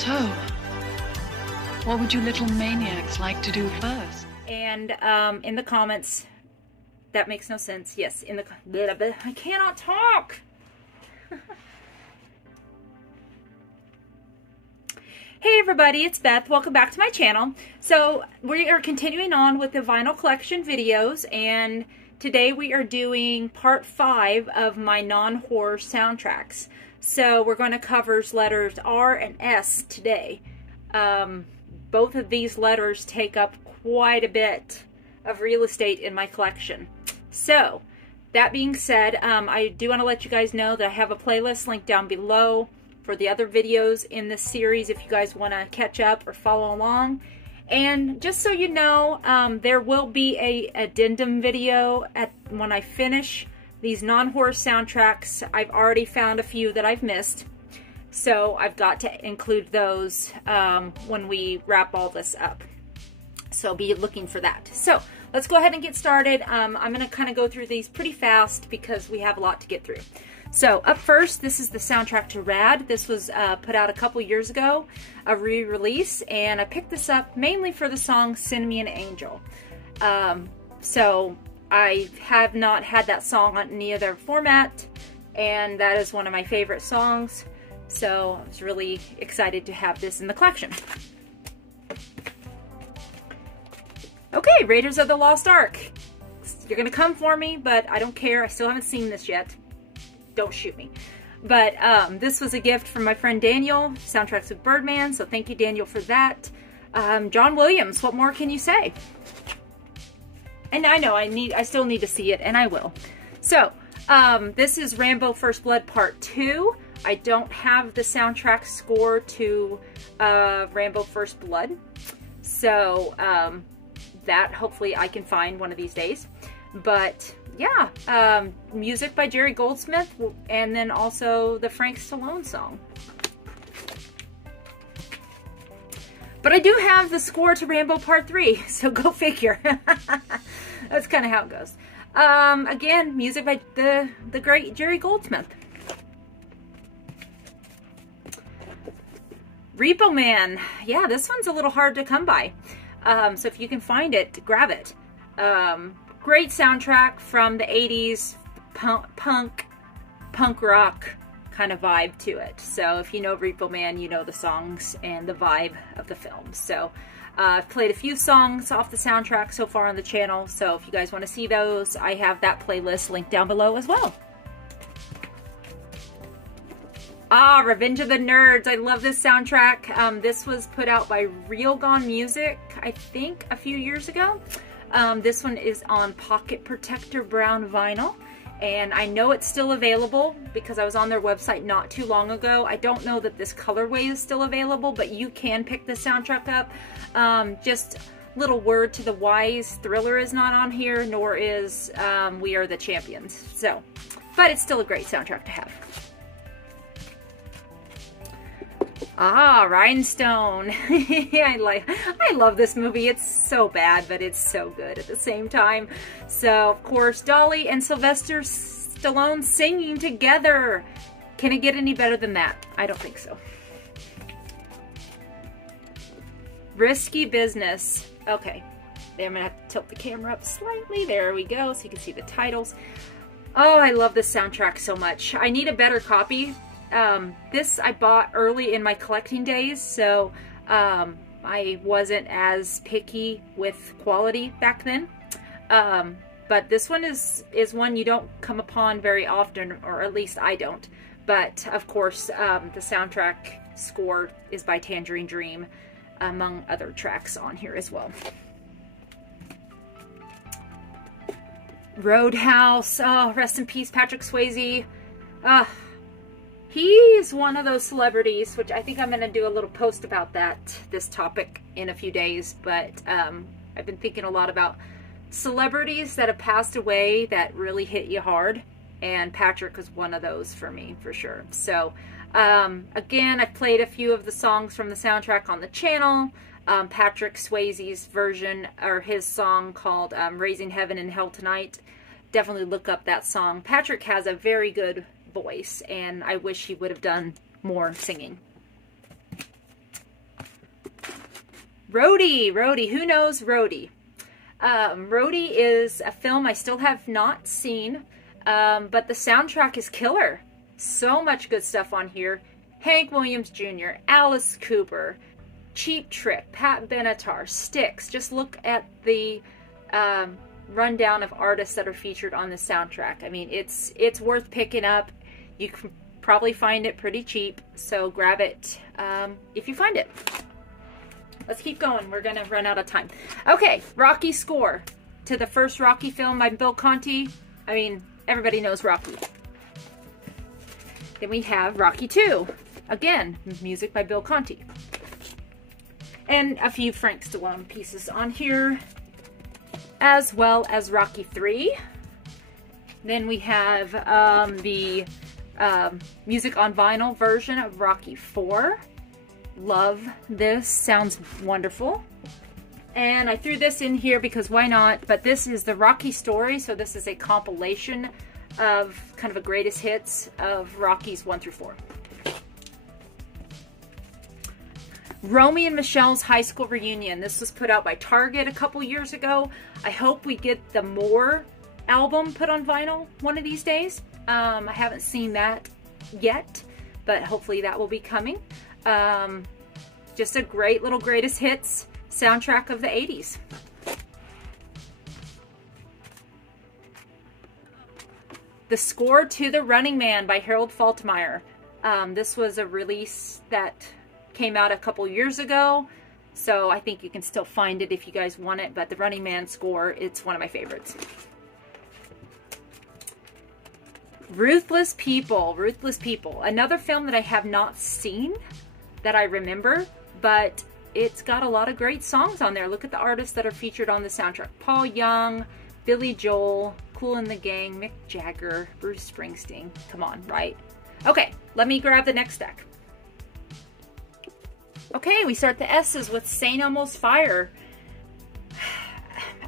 So, what would you little maniacs like to do first? And in the comments, that makes no sense. Yes, in the I cannot talk. Hey everybody, it's Beth. Welcome back to my channel. So we are continuing on with the vinyl collection videos, and today we are doing part 5 of my non-horror soundtracks. So we're going to cover letters R and S today. Both of these letters take up quite a bit of real estate in my collection. So that being said, I do want to let you guys know that I have a playlist linked down below for the other videos in this series if you guys want to catch up or follow along. And just so you know, there will be a addendum video when I finish these non-horror soundtracks. I've already found a few that I've missed, so I've got to include those when we wrap all this up. So be looking for that. So let's go ahead and get started. I'm going to kind of go through these pretty fast because we have a lot to get through. So up first, this is the soundtrack to Rad. This was put out a couple years ago, a re-release, and I picked this up mainly for the song Send Me an Angel. So I have not had that song on any other format, and that is one of my favorite songs. So I was really excited to have this in the collection. Okay, Raiders of the Lost Ark. You're gonna come for me, but I don't care. I still haven't seen this yet. Don't shoot me. But this was a gift from my friend Daniel, Soundtracks with Birdman, so thank you, Daniel, for that. John Williams, what more can you say? And I know I still need to see it, and I will. So this is Rambo First Blood Part 2. I don't have the soundtrack score to Rambo First Blood, so that hopefully I can find one of these days. But yeah, music by Jerry Goldsmith, and then also the Frank Stallone song. But I do have the score to Rambo Part 3, so go figure. That's kind of how it goes. Again, music by the great Jerry Goldsmith. Repo Man. Yeah, this one's a little hard to come by. So if you can find it, grab it. Great soundtrack from the 80s, punk rock kind of vibe to it. So if you know Repo Man, you know the songs and the vibe of the film. So I've played a few songs off the soundtrack so far on the channel. So if you guys want to see those, I have that playlist linked down below as well. Ah, Revenge of the Nerds. I love this soundtrack. This was put out by Real Gone Music, I think, a few years ago. This one is on Pocket Protector brown vinyl, and I know it's still available because I was on their website not too long ago. I don't know that this colorway is still available, but you can pick the soundtrack up. Just little word to the wise, Thriller is not on here, nor is We Are the Champions. So, but it's still a great soundtrack to have. Ah, Rhinestone. I love this movie. It's so bad, but it's so good at the same time. So, of course, Dolly and Sylvester Stallone singing together. Can it get any better than that? I don't think so. Risky Business. Okay. I'm going to have to tilt the camera up slightly. There we go, so you can see the titles. Oh, I love this soundtrack so much. I need a better copy. This I bought early in my collecting days, so I wasn't as picky with quality back then. But this one is one you don't come upon very often, or at least I don't. But of course, the soundtrack score is by Tangerine Dream, among other tracks on here as well. Roadhouse. Oh, rest in peace, Patrick Swayze. He's one of those celebrities, which I think I'm going to do a little post about this topic in a few days, but I've been thinking a lot about celebrities that have passed away that really hit you hard, and Patrick was one of those for me, for sure. So, again, I've played a few of the songs from the soundtrack on the channel. Patrick Swayze's version, or his song called Raising Heaven and Hell Tonight. Definitely look up that song. Patrick has a very good voice, and I wish he would have done more singing. Roadie. Who knows Roadie? Roadie is a film I still have not seen, but the soundtrack is killer. So much good stuff on here. Hank Williams Jr., Alice Cooper, Cheap Trick, Pat Benatar, Styx. Just look at the rundown of artists that are featured on the soundtrack. I mean, it's worth picking up. You can probably find it pretty cheap, so grab it if you find it. Let's keep going. We're gonna run out of time. Okay, Rocky score to the first Rocky film by Bill Conti. I mean, everybody knows Rocky. Then we have Rocky 2. Again, music by Bill Conti. And a few Frank Stallone pieces on here, as well as Rocky 3. Then we have the music on vinyl version of Rocky 4. Love this. Sounds wonderful. And I threw this in here because why not? But this is the Rocky story. So this is a compilation of kind of a greatest hits of Rockies 1 through 4. Romy and Michelle's High School Reunion. This was put out by Target a couple years ago. I hope we get the More album put on vinyl one of these days. I haven't seen that yet, but hopefully that will be coming. Just a great little greatest hits soundtrack of the 80s. The score to The Running Man by Harold Faltermeyer. This was a release that came out a couple years ago, so I think you can still find it if you guys want it, but The Running Man score, it's one of my favorites. Ruthless People. Another film that I have not seen that I remember, but it's got a lot of great songs on there. Look at the artists that are featured on the soundtrack. Paul Young, Billy Joel, Kool and the Gang, Mick Jagger, Bruce Springsteen. Come on, right? Okay, let me grab the next deck. Okay, we start the S's with St. Elmo's Fire.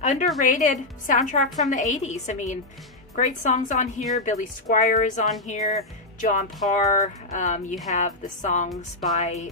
Underrated soundtrack from the 80s. I mean, great songs on here. Billy Squier is on here. John Parr. You have the songs by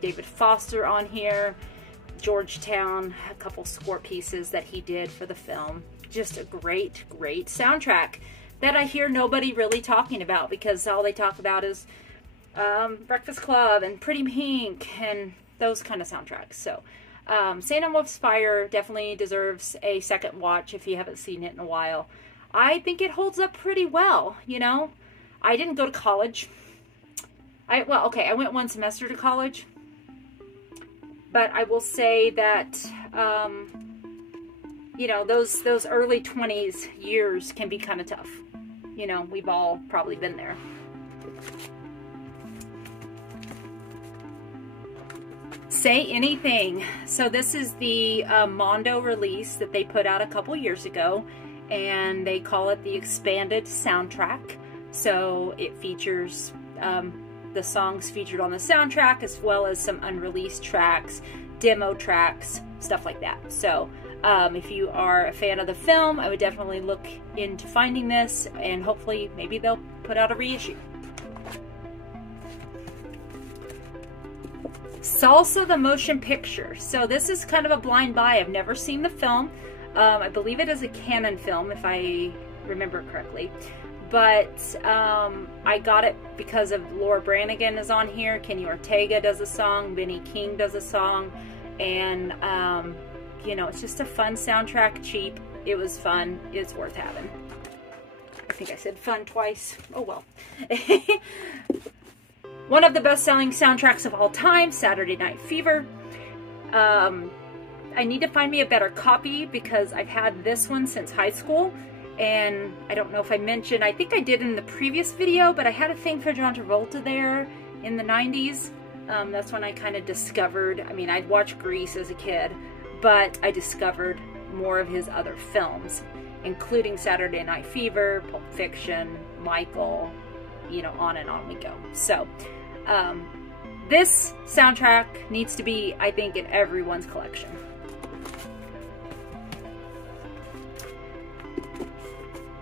David Foster on here. Georgetown, a couple score pieces that he did for the film. Just a great, great soundtrack that I hear nobody really talking about, because all they talk about is Breakfast Club and Pretty Pink and those kind of soundtracks. So St. Elmo's Fire definitely deserves a second watch if you haven't seen it in a while. I think it holds up pretty well, you know. I didn't go to college. I went one semester to college. But I will say that, you know, those early 20s years can be kind of tough. You know, we've all probably been there. Say Anything. So this is the Mondo release that they put out a couple years ago, and they call it the expanded soundtrack. So it features the songs featured on the soundtrack, as well as some unreleased tracks, demo tracks, stuff like that. So if you are a fan of the film, I would definitely look into finding this, and hopefully maybe they'll put out a reissue. Salsa the Motion Picture. So this is kind of a blind buy. I've never seen the film. I believe it is a Canon film, if I remember correctly. But I got it because of Laura Branigan is on here. Kenny Ortega does a song. Benny King does a song. And, you know, it's just a fun soundtrack. Cheap. It was fun. It's worth having. I think I said fun twice. Oh, well. One of the best-selling soundtracks of all time, Saturday Night Fever. I need to find me a better copy because I've had this one since high school. And I don't know if I mentioned, I think I did in the previous video, but I had a thing for John Travolta there in the 90s. That's when I kind of discovered, I mean, I'd watched Grease as a kid, but I discovered more of his other films, including Saturday Night Fever, Pulp Fiction, Michael, you know, on and on we go. So, this soundtrack needs to be, I think, in everyone's collection.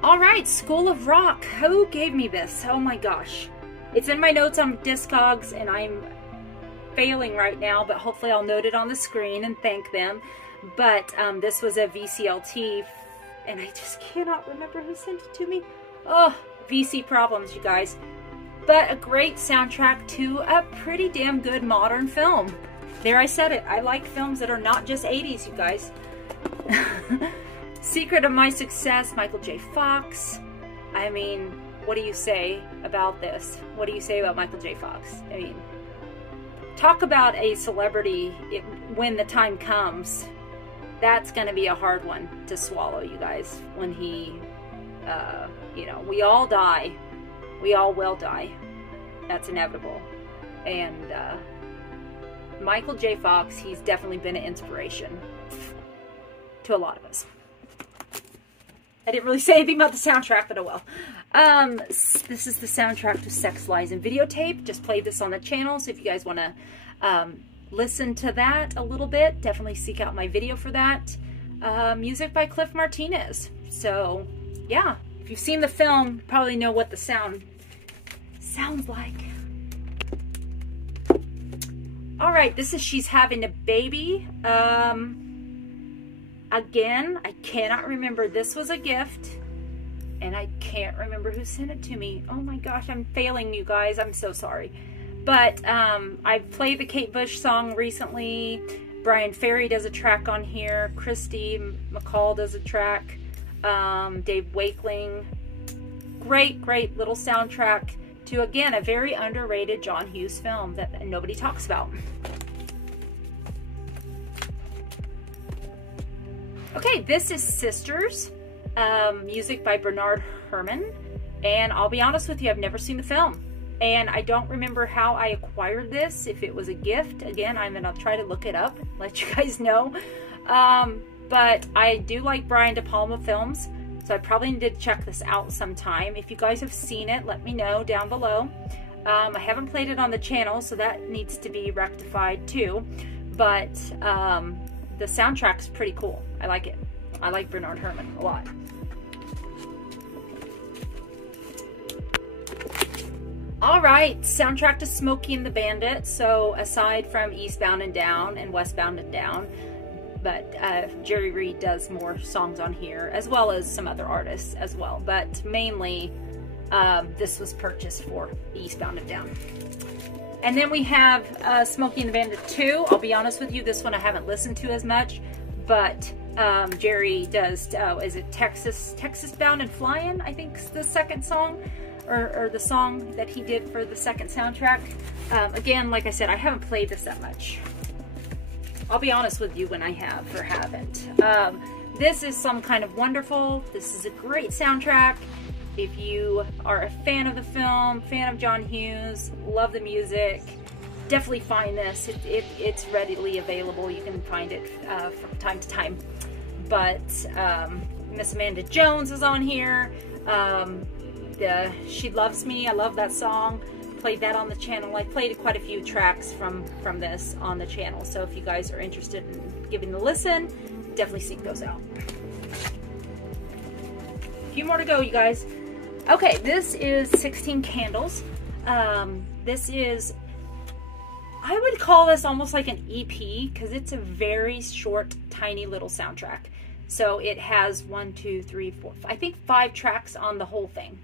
Alright, School of Rock. Who gave me this? Oh my gosh. It's in my notes on Discogs, and I'm failing right now, but hopefully I'll note it on the screen and thank them. But this was a VCLT, and I just cannot remember who sent it to me. Oh, VC problems, you guys. But a great soundtrack to a pretty damn good modern film. There, I said it. I like films that are not just 80s, you guys. Secret of My Success, Michael J. Fox. I mean, what do you say about this? What do you say about Michael J. Fox? I mean, talk about a celebrity when the time comes. That's going to be a hard one to swallow, you guys, when he, you know, we all die. We all will die. That's inevitable. And Michael J. Fox, he's definitely been an inspiration to a lot of us. I didn't really say anything about the soundtrack, but oh well. This is the soundtrack to Sex, Lies, and Videotape. Just played this on the channel, so if you guys want to listen to that a little bit, definitely seek out my video for that. Music by Cliff Martinez. So, yeah. If you've seen the film, you probably know what the sound sounds like. Alright, this is She's Having a Baby. Again, I cannot remember. This was a gift, and I can't remember who sent it to me. Oh my gosh, I'm failing you guys. I'm so sorry. But I played the Kate Bush song recently. Brian Ferry does a track on here. Christy McCall does a track. Dave Wakeling. Great, great little soundtrack to, again, a very underrated John Hughes film that nobody talks about. Okay, this is Sisters, music by Bernard Herrmann, and I'll be honest with you, I've never seen the film, and I don't remember how I acquired this, if it was a gift. Again, I'm going to try to look it up, let you guys know, but I do like Brian De Palma films, so I probably need to check this out sometime. If you guys have seen it, let me know down below. I haven't played it on the channel, so that needs to be rectified too, but the soundtrack's pretty cool. I like it. I like Bernard Herrmann a lot. Alright, soundtrack to Smokey and the Bandit. So aside from Eastbound and Down and Westbound and Down, but Jerry Reed does more songs on here, as well as some other artists as well. But mainly, this was purchased for Eastbound and Down. And then we have Smokey and the Bandit 2. I'll be honest with you, this one I haven't listened to as much, but Jerry does, is it Texas Bound and Flying, I think is the second song, or the song that he did for the second soundtrack. Again, like I said, I haven't played this that much. I'll be honest with you when I have or haven't. This is Some Kind of Wonderful. This is a great soundtrack. If you are a fan of the film, fan of John Hughes, love the music, definitely find this. It's readily available. You can find it from time to time. But Miss Amanda Jones is on here. She Loves Me. I love that song. Played that on the channel. I played quite a few tracks from this on the channel. So if you guys are interested in giving the listen, definitely seek those out. A few more to go, you guys. Okay, this is 16 Candles. This is, I would call this almost like an EP because it's a very short, tiny little soundtrack. So it has 1, 2, 3, 4, I think 5 tracks on the whole thing.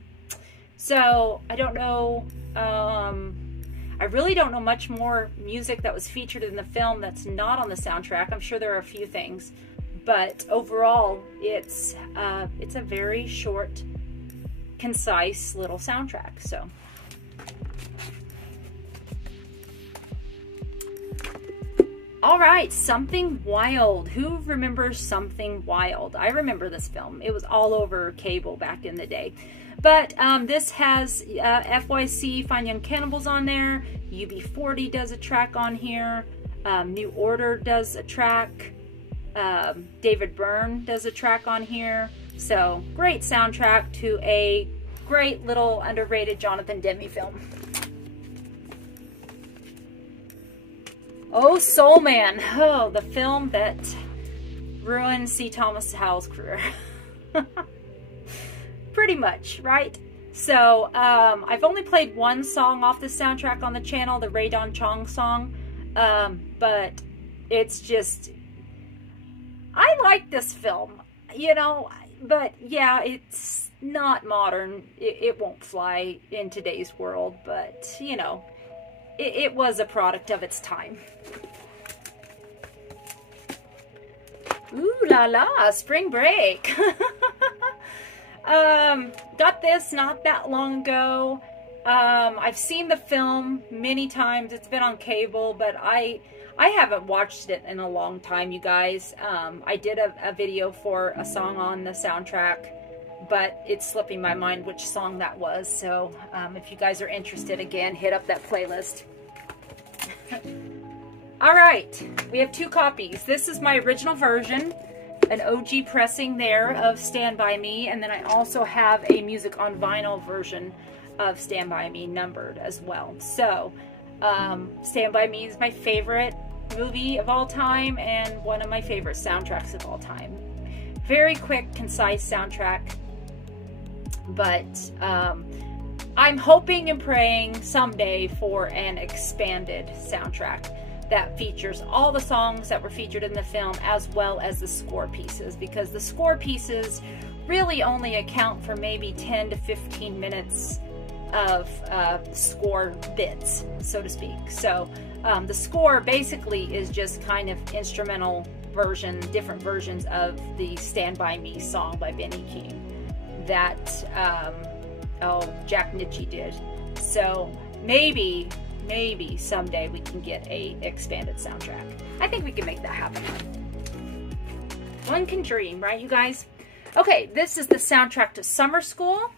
So I don't know, I really don't know much more music that was featured in the film that's not on the soundtrack. I'm sure there are a few things, but overall it's a very short, concise little soundtrack. So all right, Something Wild. Who remembers Something Wild? I remember this film. It was all over cable back in the day. But this has FYC, Fine Young Cannibals on there. UB40 does a track on here. New Order does a track. David Byrne does a track on here. So, great soundtrack to a great little underrated Jonathan Demme film. Oh, Soul Man. Oh, the film that ruined C. Thomas Howell's career. Pretty much, right? So, I've only played one song off this soundtrack on the channel, the Ray Don Chong song. But it's just, I like this film, you know, but yeah, it's not modern. It won't fly in today's world, but you know, it was a product of its time. Ooh la la, spring break. Got this not that long ago. I've seen the film many times. It's been on cable, but I haven't watched it in a long time, you guys. I did a video for a song on the soundtrack, but it's slipping my mind which song that was. So if you guys are interested, again, hit up that playlist. Alright, we have 2 copies. This is my original version, an OG pressing there of Stand By Me, and then I also have a music on vinyl version of Stand By Me numbered as well. So, Stand By Me is my favorite movie of all time and one of my favorite soundtracks of all time. Very quick, concise soundtrack, but I'm hoping and praying someday for an expanded soundtrack that features all the songs that were featured in the film as well as the score pieces, because the score pieces really only account for maybe 10 to 15 minutes of score bits, so to speak. So the score basically is just kind of instrumental version, different versions of the Stand By Me song by Benny King that Jack Nitzsche did. So maybe someday we can get a expanded soundtrack. I think we can make that happen. One can dream, right, you guys? Okay, this is the soundtrack to Summer School.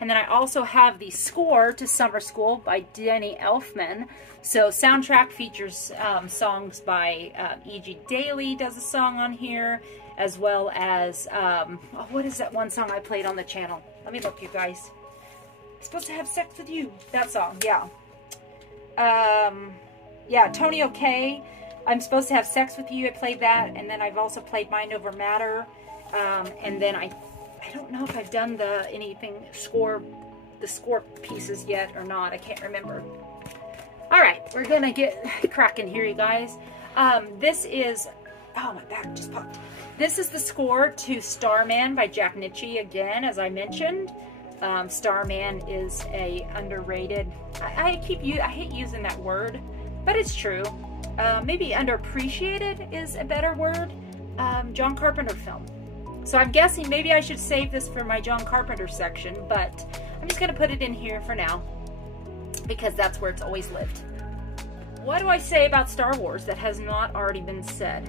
And then I also have the score to Summer School by Danny Elfman. So soundtrack features songs by E.G. Daily does a song on here, as well as, what is that one song I played on the channel? Let me look, you guys. I'm supposed to have sex with you. That song, yeah. Yeah, Tony OK. I'm supposed to have sex with you. I played that, and then I've also played Mind Over Matter. And then I don't know if I've done the score pieces yet or not. I can't remember. All right, we're gonna get cracking here, you guys. This is, oh, my back just popped. This is the score to Starman by Jack Nitzsche. Again, as I mentioned, Starman is a underrated. I hate using that word, but it's true. Maybe underappreciated is a better word. John Carpenter film. So I'm guessing maybe I should save this for my John Carpenter section, but I'm just going to put it in here for now because that's where it's always lived. What do I say about Star Wars that has not already been said?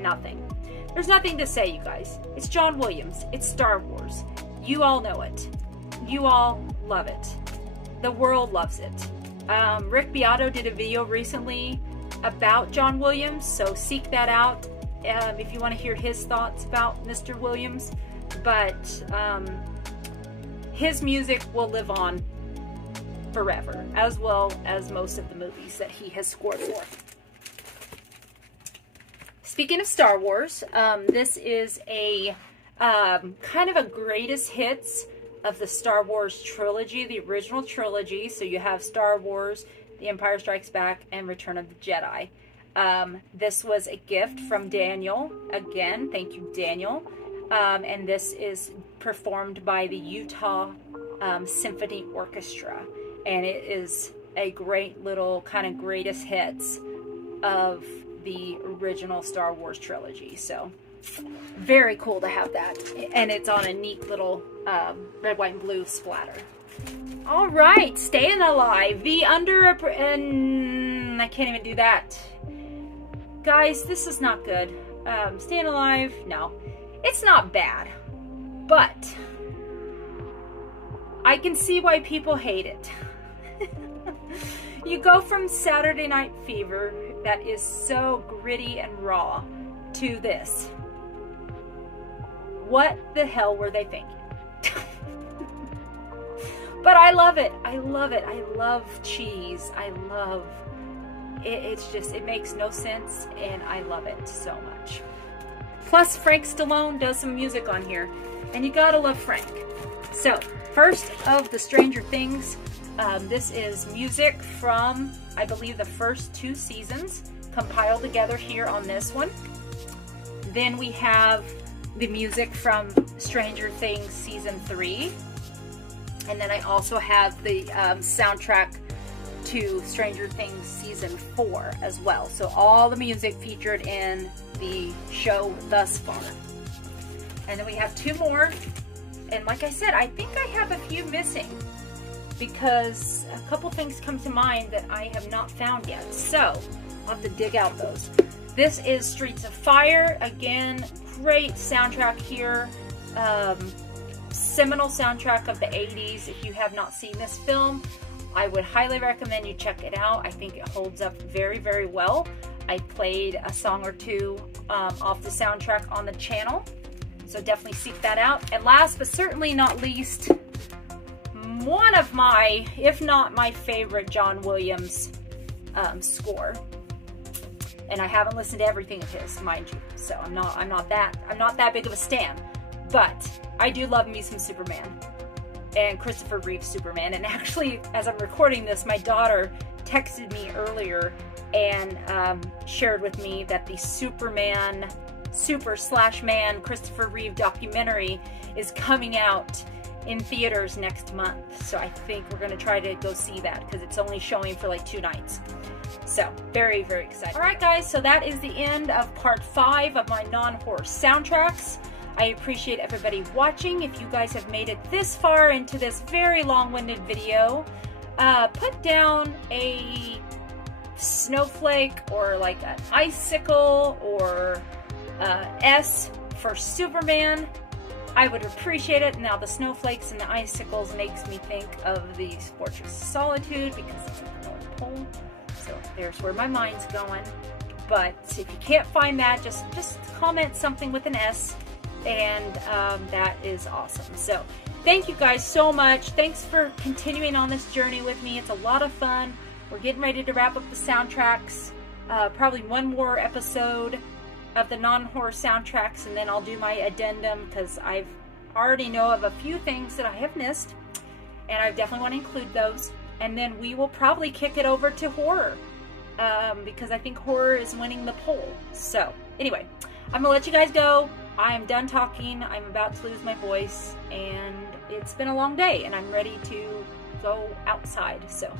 Nothing. There's nothing to say, you guys. It's John Williams. It's Star Wars. You all know it. You all love it. The world loves it. Rick Beato did a video recently about John Williams, so seek that out if you want to hear his thoughts about Mr. Williams. But his music will live on forever, as well as most of the movies that he has scored for. Speaking of Star Wars, this is a kind of a greatest hits of the Star Wars trilogy, the original trilogy. So you have Star Wars, The Empire Strikes Back, and Return of the Jedi. This was a gift from Daniel. Again, thank you, Daniel. And this is performed by the Utah Symphony Orchestra. And it is a great little kind of greatest hits of the original Star Wars trilogy. So very cool to have that. And it's on a neat little red, white, and blue splatter. All right, Staying Alive. I can't even do that. Guys, this is not good. Staying Alive, no. It's not bad, but I can see why people hate it. You go from Saturday Night Fever, that is so gritty and raw, to this. What the hell were they thinking? But I love it. I love it. I love cheese. I love it. It's just, it makes no sense, and I love it so much. Plus, Frank Stallone does some music on here, and you gotta love Frank. So, first of the Stranger Things This is music from, I believe, the first 2 seasons compiled together here on this one. Then we have the music from Stranger Things Season 3. And then I also have the soundtrack to Stranger Things Season 4 as well. So all the music featured in the show thus far. And then we have 2 more. And like I said, I think I have a few missing because a couple things come to mind that I have not found yet. So I'll have to dig out those. This is Streets of Fire. Again, great soundtrack here. Seminal soundtrack of the 80s. If you have not seen this film, I would highly recommend you check it out. I think it holds up very, very well. I played a song or 2 off the soundtrack on the channel, so definitely seek that out. And last but certainly not least, one of my, if not my favorite John Williams score. And I haven't listened to everything of his, mind you. So I'm not that big of a stan, but I do love me some Superman and Christopher Reeve Superman. And actually, as I'm recording this, my daughter texted me earlier and shared with me that the Superman, Super/Man Christopher Reeve documentary is coming out in theaters next month. So I think we're gonna try to go see that because it's only showing for like 2 nights. So very, very excited. All right, guys, so that is the end of part 5 of my non-horror soundtracks. I appreciate everybody watching. If you guys have made it this far into this very long-winded video, put down a snowflake or like an icicle or S for Superman. I would appreciate it. Now the snowflakes and the icicles makes me think of the Fortress of Solitude because it's at the North Pole. So there's where my mind's going. But if you can't find that, just comment something with an S, and that is awesome. So thank you guys so much. Thanks for continuing on this journey with me. It's a lot of fun. We're getting ready to wrap up the soundtracks. Probably one more episode of the non-horror soundtracks, and then I'll do my addendum because I've already know of a few things that I have missed, and I definitely want to include those. And then we will probably kick it over to horror because I think horror is winning the poll. So anyway, I'm gonna let you guys go. I am done talking. I'm about to lose my voice, and it's been a long day, and I'm ready to go outside. So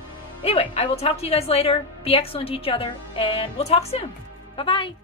anyway, I will talk to you guys later. Be excellent to each other, and we'll talk soon. Bye-bye.